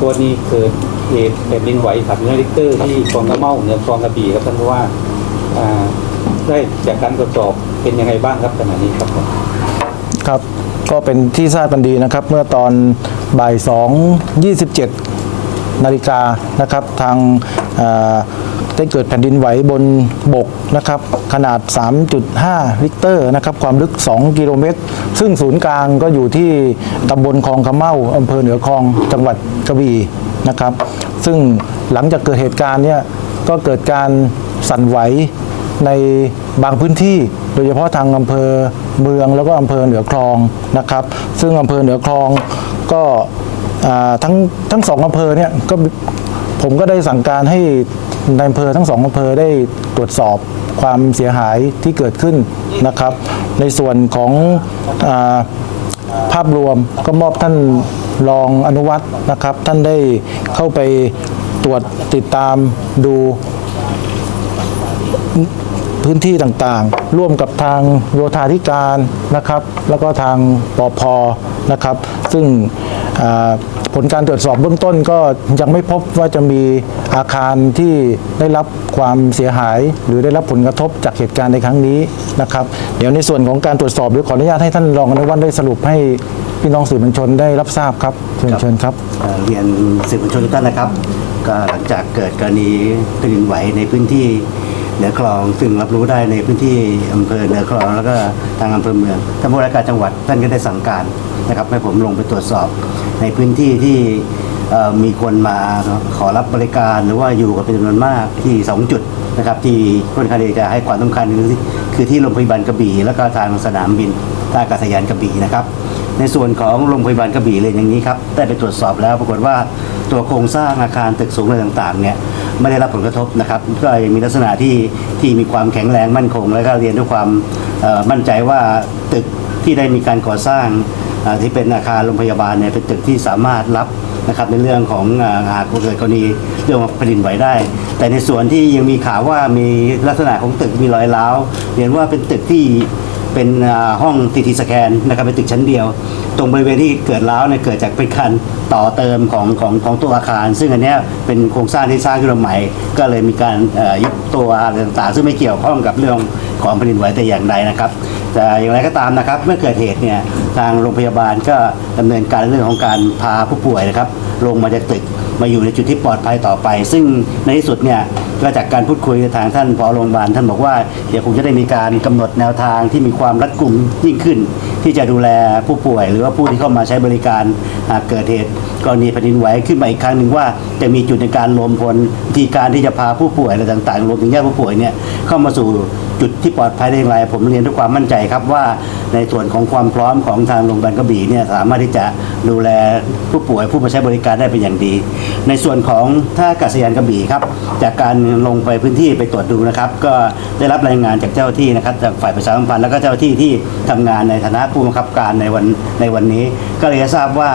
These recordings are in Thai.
ตัวนี้เกิดเหตุแผ่นดินไหวสามมิลลิลิตรที่คลองกระเมาเหนือคลองกระบี่ครับท่านผู้ว่าอ่าได้จากการตรวจสอบเป็นยังไงบ้างครับขณะนี้ครับผมครับก็เป็นที่ทราบกันดีนะครับ เมื่อตอนบ่าย2 27นาฬิกานะครับ ทาง ได้เกิดแผ่นดินไหวบนบกนะครับขนาด 3.5 ลิกเตอร์นะครับความลึก 2 กิโลเมตร ซึ่งศูนย์กลางก็อยู่ที่ตำบลคลองขะเมาอำเภอเหนือคลองจังหวัดกระบี่นะครับ ซึ่งหลังจากเกิดเหตุการณ์เนี่ยก็เกิดการสั่นไหวในบางพื้นที่โดยเฉพาะทางอำเภอเมืองแล้วก็อำเภอเหนือคลองนะครับ ซึ่งอำเภอเหนือคลองก็ทั้งทั้งสองอำเภอเนี่ยก็ผมก็ได้สั่งการให้ ในอำเภอทั้งสองอำเภอได้ตรวจสอบความเสียหายที่เกิดขึ้นนะครับ ในส่วนของอาภาพรวมก็มอบท่านรองอนุวัตรนะครับ ท่านได้เข้าไปตรวจติดตามดูพื้นที่ต่างๆ ร่วมกับทางโยธาธิการนะครับ แล้วก็ทางปอพนะครับ ซึ่ง ผลการตรวจสอบเบื้องต้นก็ยังไม่พบว่าจะมีอาคารที่ได้รับความเสียหาย หรือได้รับผลกระทบจากเหตุการณ์ในครั้งนี้นะครับ เดี๋ยวในส่วนของการตรวจสอบเดี๋ยวขออนุญาตให้ท่านรองอนุวัฒน์ได้สรุปให้พี่น้องสื่อมวลชนได้รับทราบครับเชิญเชิญครับเอ่อเรียนสื่อมวลชนทุกท่านนะครับ ก็หลังจากเกิดกรณีแผ่นดินไหวในพื้นที่ เหนือคลองซึ่งรับรู้ได้ในพื้นที่อำเภอเหนือคลองแล้วก็ทางอำเภอเมืองท่านผู้ราชการจังหวัดท่านก็ได้สั่งการนะครับให้ผมลงไปตรวจสอบ ในพื้นที่ที่มีคนมาขอรับบริการหรือว่าอยู่กันเป็นจำนวนมากที่สองจุดนะครับที่คนข้างที่จะให้ความสำคัญคือคือที่โรงพยาบาลกระบี่ แล้วก็ทางสนามบินท่าอากาศยานกระบี่นะครับ ในส่วนของโรงพยาบาลกระบี่เลยนอย่างนี้ครับได้ไปตรวจสอบแล้วปรากฏว่าตัวโครงสร้างอาคารตึกสูงอะไรต่างๆเนี่ยไม่ได้รับผลกระทบนะครับก็ยังมีลักษณะที่ที่มีความแข็งแรงมั่นคง และก็เรียนด้วยความมั่นใจว่าตึกที่ได้มีการก่อสร้างที่เป็นอาคารโรงพยาบาลเนี่ยเป็นตึกที่สามารถรับนะครับในเรื่องของอ่าหากเกิดกรณีเรื่องของแผ่นดินไหวได้ แต่ในส่วนที่ยังมีข่าวว่ามีลักษณะของตึกมีรอยร้าวเรียนว่าเป็นตึกที่ เป็นห้องทีทีสแกนนะครับเป็นตึกชั้นเดียว ตรงบริเวณที่เกิดร้าวเนี่ยเกิดจากเป็นการต่อเติมของของของตัวอาคาร ซึ่งอันนี้เป็นโครงสร้างที่สร้างขึ้นมาใหม่ ก็เลยมีการยุบตัวอะไรต่างๆ ซึ่งไม่เกี่ยวข้องกับเรื่องของแผ่นดินไหวแต่อย่างใดนะครับแต่อย่างไรก็ตามนะครับเมื่อเกิดเหตุเนี่ยทางโรงพยาบาลก็ดำเนินการเรื่องของการพาผู้ป่วยนะครับลงมาจากตึก มาอยู่ในจุดที่ปลอดภัยต่อไป ซึ่งในที่สุดเนี่ยก็จากการพูดคุยกับทางท่านผอโรงพยาบาลท่านบอกว่าเดี๋ยวคงจะได้มีการกำหนดแนวทางที่มีความรัดกุมยิ่งขึ้น ที่จะดูแลผู้ป่วย หรือว่าผู้ที่เข้ามาใช้บริการหากเกิดเหตุกรณีแผ่นดินไหวขึ้นมาอีกครั้งหนึ่งว่าจะมีจุดในการรวมพลวิธีการที่จะพาผู้ป่วยอะไรต่างๆ รวมถึงญาติผู้ป่วยเนี่ยเข้ามาสู่จุดที่ปลอดภัยได้อย่างไรผมเรียนด้วยความมั่นใจครับว่าในส่วนของความพร้อมของทางโรงพยาบาลกระบี่เนี่ยสามารถที่จะดูแลผู้ป่วยผู้มาใช้บริการได้เป็นอย่างดี ในส่วนของท่าอากาศยานกระบี่ครับจากการลงไปพื้นที่ไปตรวจดูนะครับ ก็ได้รับรายงานจากเจ้าที่นะครับจากฝ่ายประชาสัมพันธ์แล้วก็เจ้าหน้าที่ที่ทำงานในฐานะผู้บังคับการในวันในวันนี้ ก็เลยจะทราบว่า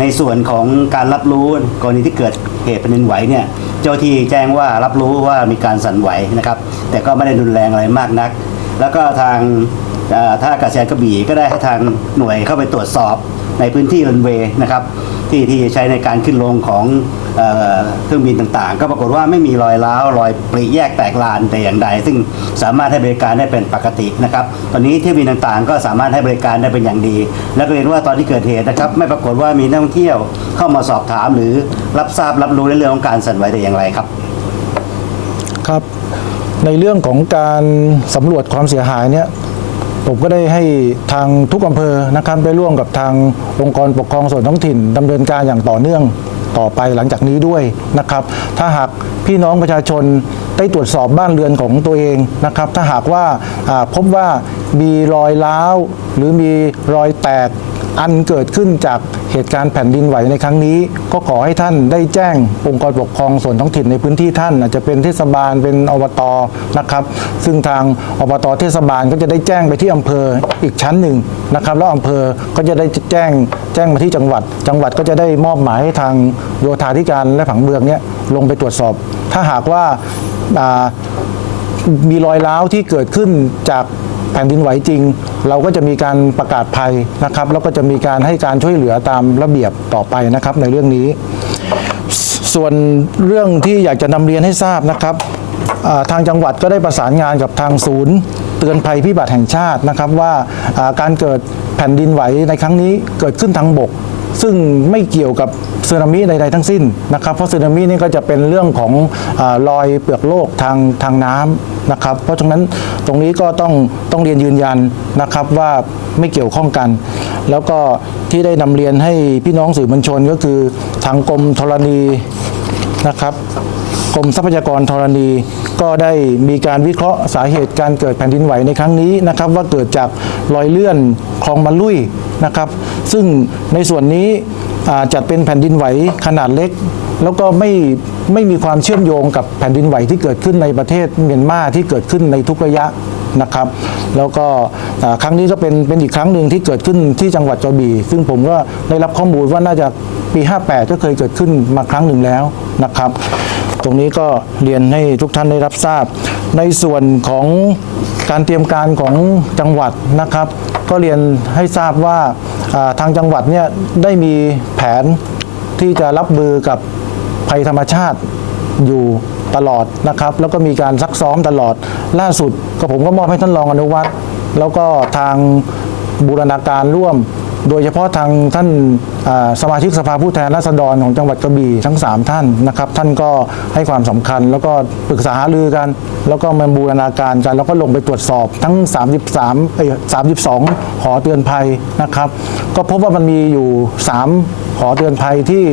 ในส่วนของการรับรู้กรณีที่เกิดเหตุแผ่นดินไหวเนี่ยเจ้าที่แจ้งว่ารับรู้ว่ามีการสั่นไหวนะครับ แต่ก็ไม่ได้รุนแรงอะไรมากนัก แล้วก็ทางท่าอากาศยานกระบี่ก็ได้ให้ทางหน่วยเข้าไปตรวจสอบ ในพื้นที่รันเวย์นะครับที่ที่ใช้ในการขึ้นลงของเอ่อเครื่องบินต่างๆ ก็ปรากฏว่าไม่มีรอยร้าวรอยปริแยกแตกลานแต่อย่างใด ซึ่งสามารถให้บริการได้เป็นปกตินะครับตอนนี้เที่ยวบินต่างๆ ก็สามารถให้บริการได้เป็นอย่างดี และก็เรียนว่าตอนที่เกิดเหตุนะครับไม่ปรากฏว่ามีนักท่องเที่ยวเข้ามาสอบถามหรือรับทราบรับรู้ในเรื่องของการสั่นไหวแต่อย่างไรครับ ครับ ในเรื่องของการสำรวจความเสียหายเนี่ย ผมก็ได้ให้ทางทุกอำเภอนะครับได้ร่วมกับทางองค์กรปกครองส่วนท้องถิ่นดำเนินการอย่างต่อเนื่องต่อไปหลังจากนี้ด้วยนะครับ ถ้าหากพี่น้องประชาชนได้ตรวจสอบบ้านเรือนของตัวเองนะครับ ถ้าหากว่าอ่าพบว่ามีรอยร้าว หรือมีรอยแตกอันเกิดขึ้นจาก เหตุการณ์แผ่นดินไหวในครั้งนี้ ก็ขอให้ท่านได้แจ้งองค์กรปกครองส่วนท้องถิ่นในพื้นที่ท่าน อาจจะเป็นเทศบาลเป็นอบตนะครับ ซึ่งทางอบตเทศบาลก็จะได้แจ้งไปที่อำเภออีกชั้นหนึ่งนะครับแล้วอำเภอก็จะได้แจ้งแจ้งมาที่จังหวัด จังหวัดก็จะได้มอบหมายให้ทางโยธาธิการและผังเมืองเนี่ยลงไปตรวจสอบ ถ้าหากว่าอ่ามีรอยร้าวที่เกิดขึ้นจาก แผ่นดินไหวจริง เราก็จะมีการประกาศภัยนะครับ แล้วก็จะมีการให้การช่วยเหลือตามระเบียบต่อไปนะครับในเรื่องนี้ ส่วนเรื่องที่อยากจะนำเรียนให้ทราบนะครับทางจังหวัดก็ได้ประสานงานกับทางศูนย์ เตือนภัยพิบัติแห่งชาตินะครับว่าการเกิดแผ่นดินไหวในครั้งนี้เกิดขึ้นทางบก ซึ่งไม่เกี่ยวกับสึนามิใดๆทั้งสิ้นนะครับเพราะสึนามินี่ก็จะเป็นเรื่องของอรอยเปลือกโลกทางทางน้ำ นะครับ เพราะฉะนั้นตรงนี้ก็ต้องต้องเรียนยืนยันนะครับว่าไม่เกี่ยวข้องกัน แล้วก็ที่ได้นำเรียนให้พี่น้องสื่อมวลชนก็คือทางกรมธรณีนะครับกรมทรัพยากรธรณี ก็ได้มีการวิเคราะห์สาเหตุการเกิดแผ่นดินไหวในครั้งนี้นะครับ ว่าเกิดจากรอยเลื่อนคลองมะลุยนะครับ ซึ่งในส่วนนี้ จัดเป็นแผ่นดินไหวขนาดเล็ก แล้วก็ไม่ไม่มีความเชื่อมโยงกับแผ่นดินไหวที่เกิดขึ้นในประเทศเมียนมาที่เกิดขึ้นในทุกระยะนะครับ แล้วก็ครั้งนี้ก็เป็นเป็นอีกครั้งหนึ่งที่เกิดขึ้นที่จังหวัดกระบี่ ซึ่งผมก็ได้รับข้อมูลว่าน่าจะปี 58 ก็เคยเกิดขึ้นมาครั้งหนึ่งแล้วนะครับ ตรงนี้ก็เรียนให้ทุกท่านได้รับทราบ ในส่วนของการเตรียมการของจังหวัดนะครับ ก็เรียนให้ทราบว่าอ่า ทางจังหวัดเนี่ยได้มีแผนที่จะรับมือกับภัยธรรมชาติอยู่ตลอดนะครับ แล้วก็มีการซักซ้อมตลอดล่าสุดก็ผมก็มอบให้ท่านรองอนุวัตรแล้วก็ทางบูรณาการร่วม โดยเฉพาะทางท่านสมาชิกสภาผู้แทนราษฎรของจังหวัดกระบี่ทั้ง 3 ท่านนะครับ ท่านก็ให้ความสำคัญแล้วก็ปรึกษาหารือกัน แล้วก็มาบูรณาการกัน แล้วก็ลงไปตรวจสอบทั้ง 33เอ้ย32 หอเตือนภัยนะครับ ก็พบว่ามันมีอยู่ 3 หอเตือนภัยที่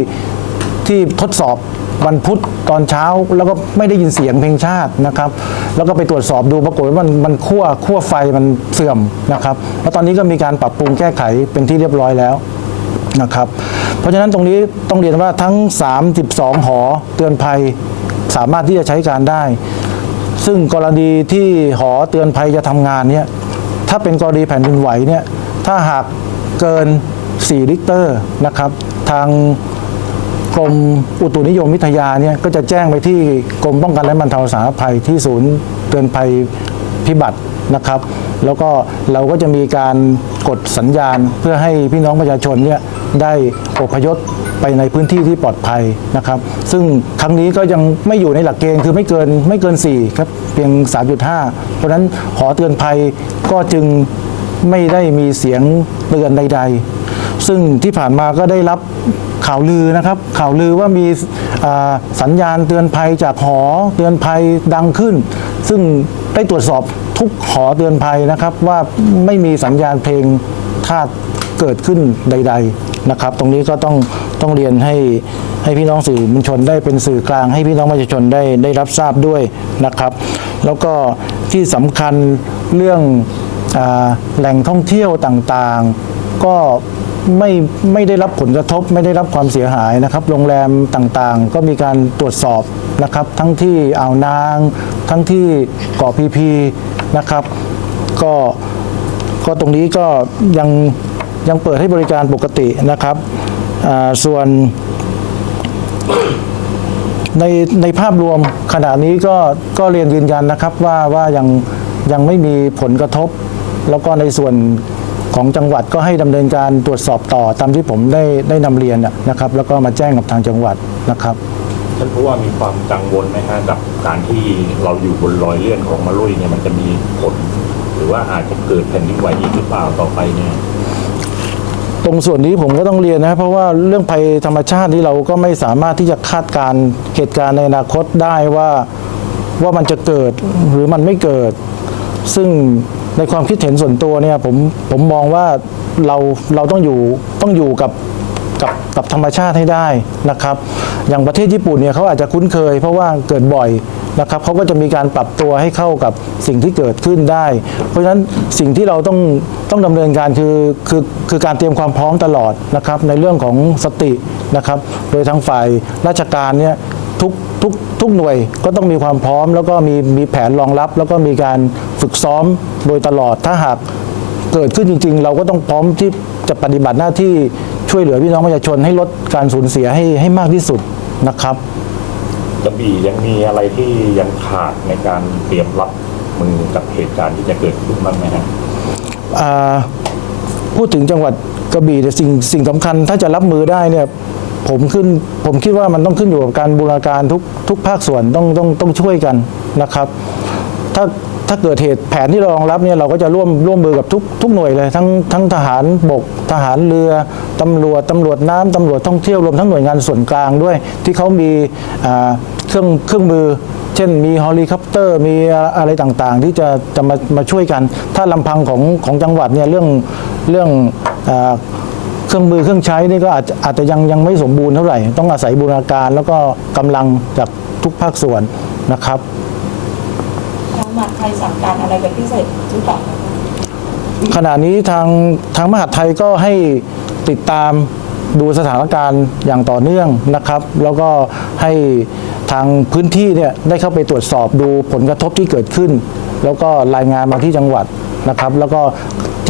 ที่ทดสอบ วันพุธตอนเช้าแล้วก็ไม่ได้ยินเสียงเพลงชาตินะครับ แล้วก็ไปตรวจสอบดูปรากฏว่ามันมันขั้วขั้วไฟมันเสื่อมนะครับแล้วตอนนี้ก็มีการปรับปรุงแก้ไขเป็นที่เรียบร้อยแล้วนะครับ เพราะฉะนั้นตรงนี้ต้องเรียนว่าทั้ง 32 หอเตือนภัยสามารถที่จะใช้การได้ ซึ่งกรณีที่หอเตือนภัยจะทำงานเนี่ยถ้าเป็นกรณีแผ่นดินไหวเนี่ยถ้าหากเกิน 4 ลิกเตอร์นะครับ ทาง กรมอุตุนิยมวิทยาเนี่ยก็จะแจ้งไปที่กรมป้องกันและบรรเทาสาธารณภัยที่ศูนย์เตือนภัยพิบัตินะครับ แล้วก็เราก็จะมีการกดสัญญาณเพื่อให้พี่น้องประชาชนเนี่ยได้อพยพไปในพื้นที่ที่ปลอดภัยนะครับ ซึ่งครั้งนี้ก็ยังไม่อยู่ในหลักเกณฑ์คือไม่เกินไม่เกิน 4 ครับ เพียง 3.5 เพราะฉะนั้นหอเตือนภัยก็จึงไม่ได้มีเสียงเตือนใด ๆ ซึ่งที่ผ่านมาก็ได้รับ ข่าวลือนะครับ ข่าวลือว่ามีสัญญาณเตือนภัยจากหอเตือนภัยดังขึ้น ซึ่งได้ตรวจสอบทุกหอเตือนภัยนะครับว่าไม่มีสัญญาณเพลงทาเกิดขึ้นใด ๆนะครับ ตรงนี้ก็ต้องต้องเรียนให้ให้พี่น้องสื่อมวลชนได้เป็นสื่อกลาง ให้พี่น้องประชาชนได้ได้รับทราบด้วยนะครับ แล้วก็ที่สำคัญเรื่องอแหล่งท่องเที่ยวต่างๆ ก็ ไม่ไม่ได้รับผลกระทบ ไม่ได้รับความเสียหายนะครับ โรงแรมต่างๆ ก็มีการตรวจสอบนะครับ ทั้งที่อ่าวนาง ทั้งที่เกาะพีพีนะครับ ก็ก็ตรงนี้ก็ยังยังเปิดให้บริการปกตินะครับส่วนในในภาพรวมขณะนี้ก็ก็เรียนยืนยันนะครับว่าว่ายังยังไม่มีผลกระทบ แล้วก็ในส่วน ของจังหวัดก็ให้ดำเนินการตรวจสอบต่อตามที่ผมได้ได้นำเรียนน่ะนะครับ แล้วก็มาแจ้งกับทางจังหวัดนะครับท่านผู้ว่ามีความกังวลไหมฮะกับการที่เราอยู่บนรอยเลื่อนของมาลุยเนี่ยมันจะมีผล หรือว่าอาจจะเกิดแผ่นดินไหวอีกหรือเปล่าต่อไปเนี่ยตรงส่วนนี้ผมก็ต้องเรียนนะครับเพราะว่าเรื่องภัยธรรมชาติที่เราก็ไม่สามารถที่จะคาดการณ์เหตุการณ์ในอนาคตได้ว่าว่ามันจะเกิดหรือมันไม่เกิด ซึ่ง ในความคิดเห็นส่วนตัวเนี่ยผมผมมองว่าเราเราต้องอยู่ต้องอยู่กับกับกับธรรมชาติให้ได้นะครับ อย่างประเทศญี่ปุ่นเนี่ยเขาอาจจะคุ้นเคย เพราะว่าเกิดบ่อยนะครับเขาก็จะมีการปรับตัวให้เข้ากับสิ่งที่เกิดขึ้นได้ เพราะฉะนั้นสิ่งที่เราต้องต้องดำเนินการคือคือคือการเตรียมความพร้อมตลอดนะครับในเรื่องของสตินะครับ โดยทางฝ่ายราชการเนี่ย ทุกทุกทุกหน่วยก็ต้องมีความพร้อม แล้วก็มีมีแผนรองรับ แล้วก็มีการฝึกซ้อมโดยตลอดถ้าหากเกิดขึ้นจริง ๆ เราก็ต้องพร้อมที่จะปฏิบัติหน้าที่ช่วยเหลือพี่น้องประชาชนให้ลดการสูญเสียให้ให้มากที่สุดนะครับกระบี่ยังมีอะไรที่ยังขาดในการเตรียมรับมือกับเหตุการณ์ที่จะเกิดขึ้นบ้างไหมฮะอ่าพูดถึงจังหวัดกระบี่เนี่ยสิ่งสิ่งสำคัญถ้าจะรับมือได้เนี่ย ผมขึ้นผมคิดว่ามันต้องขึ้นอยู่กับการบูรณาการทุกทุกภาคส่วนต้องต้องต้องช่วยกันนะครับ ถ้าถ้าเกิดเหตุแผนที่เรารองรับเนี่ยเราก็จะร่วมร่วมมือกับทุกทุกหน่วยเลย ทั้งทั้งทหารบก ทหารเรือตำรวจตำรวจน้ำตำรวจท่องเที่ยวรวมทั้งหน่วยงานส่วนกลางด้วย ที่เขามีเครื่องเครื่องมือ เช่นมีเฮลิคอปเตอร์มีอะไรต่างๆ ที่จะจะมามาช่วยกัน ถ้าลำพังของของจังหวัดเนี่ยเรื่องเรื่องอา เครื่องมือเครื่องใช้นี่ก็อาจจะอาจจะยังยังไม่สมบูรณ์เท่าไหร่ ต้องอาศัยบูรณาการแล้วก็กำลังจากทุกภาคส่วนนะครับทางมหาดไทยสั่งการอะไรเป็นพิเศษหรือเปล่าคะขณะนี้ทางทางมหาดไทยก็ให้ติดตามดูสถานการณ์อย่างต่อเนื่องนะครับ แล้วก็ให้ทางพื้นที่เนี่ยได้เข้าไปตรวจสอบดูผลกระทบที่เกิดขึ้น แล้วก็รายงานมาที่จังหวัดนะครับ แล้วก็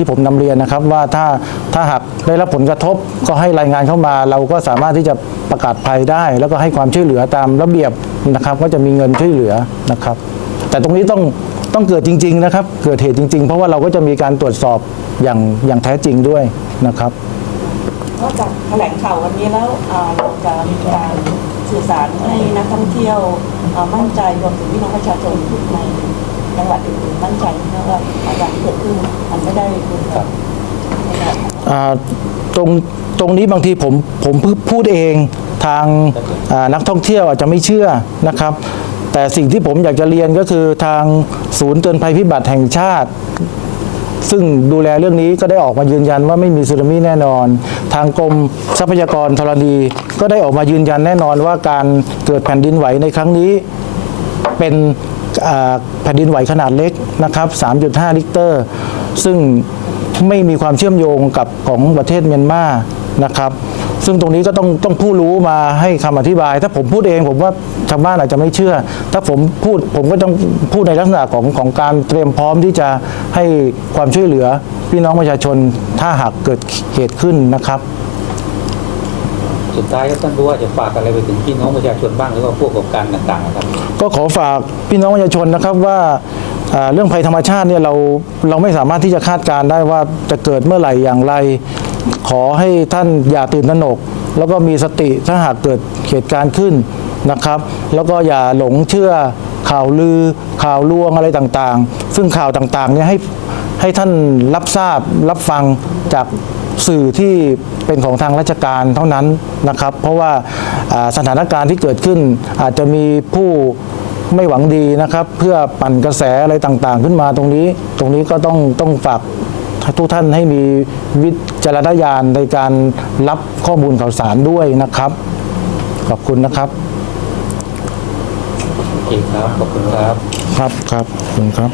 ที่ผมนำเรียนนะครับว่าถ้าถ้าหากได้รับผลกระทบก็ให้รายงานเข้ามา เราก็สามารถที่จะประกาศภัยได้ แล้วก็ให้ความช่วยเหลือตามระเบียบนะครับ ก็จะมีเงินช่วยเหลือนะครับ แต่ตรงนี้ต้องต้องเกิดจริง ๆนะครับ เกิดเหตุจริง ๆ เพราะว่าเราก็จะมีการตรวจสอบอย่างอย่างแท้จริงด้วยนะครับนอกจากแถลงข่าววันนี้แล้วเราจะมีการสื่อสารให้นักท่องเที่ยวมั่นใจรวมถึงพี่น้องประชาชนทุกใน จังหวัดอื่นๆมั่นใจนะว่าอาการเกิดขึ้นมันไม่ได้รุนแรงนะครับตรงตรงนี้บางทีผมผมพิ่งพูดเองทางนักท่องเที่ยวอาจจะไม่เชื่อนะครับ แต่สิ่งที่ผมอยากจะเรียนก็คือทางศูนย์เตือนภัยพิบัติแห่งชาติ ซึ่งดูแลเรื่องนี้ก็ได้ออกมายืนยันว่าไม่มีสึนามิแน่นอน ทางกรมทรัพยากรธรณีก็ได้ออกมายืนยันแน่นอนว่าการเกิดแผ่นดินไหวในครั้งนี้เป็น แผ่นดินไหวขนาดเล็กนะครับ 3.5 ลิกเตอร์ ซึ่งไม่มีความเชื่อมโยงกับของประเทศเมียนมานะครับซึ่งตรงนี้ก็ต้องต้องผู้รู้มาให้คำอธิบาย ถ้าผมพูดเองผมว่าชาวบ้านอาจจะไม่เชื่อ ถ้าผมพูดผมก็ต้องพูดในลักษณะของของการเตรียมพร้อมที่จะให้ความช่วยเหลือพี่น้องประชาชนถ้าหากเกิดเหตุขึ้นนะครับ สุดท้ายครับท่านผู้ว่าจะฝากอะไรไปถึงพี่น้องประชาชนบ้างหรือว่าผู้ประกอบการต่างๆครับ ก็ขอฝากพี่น้องประชาชนนะครับว่าอ่าเรื่องภัยธรรมชาติเนี่ยเราเราไม่สามารถที่จะคาดการณ์ได้ว่าจะเกิดเมื่อไหร่อย่างไร ขอให้ท่านอย่าตื่นตระหนก แล้วก็มีสติถ้าหากเกิดเหตุการณ์ขึ้นนะครับ แล้วก็อย่าหลงเชื่อข่าวลือข่าวลวงอะไรต่างๆ ซึ่งข่าวต่างๆเนี่ยให้ให้ท่านรับทราบรับฟังจาก สื่อที่เป็นของทางราชการเท่านั้นนะครับ เพราะว่าอ่าสถานการณ์ที่เกิดขึ้น อาจจะมีผู้ไม่หวังดีนะครับ เพื่อปั่นกระแสอะไรต่างๆ ขึ้นมาตรงนี้ ตรงนี้ก็ต้องต้องฝากทุกท่านให้มีวิจารณญาณในการรับข้อมูลข่าวสารด้วยนะครับ ขอบคุณนะครับโอเคครับ ขอบคุณครับ ครับครับขอบคุณครับ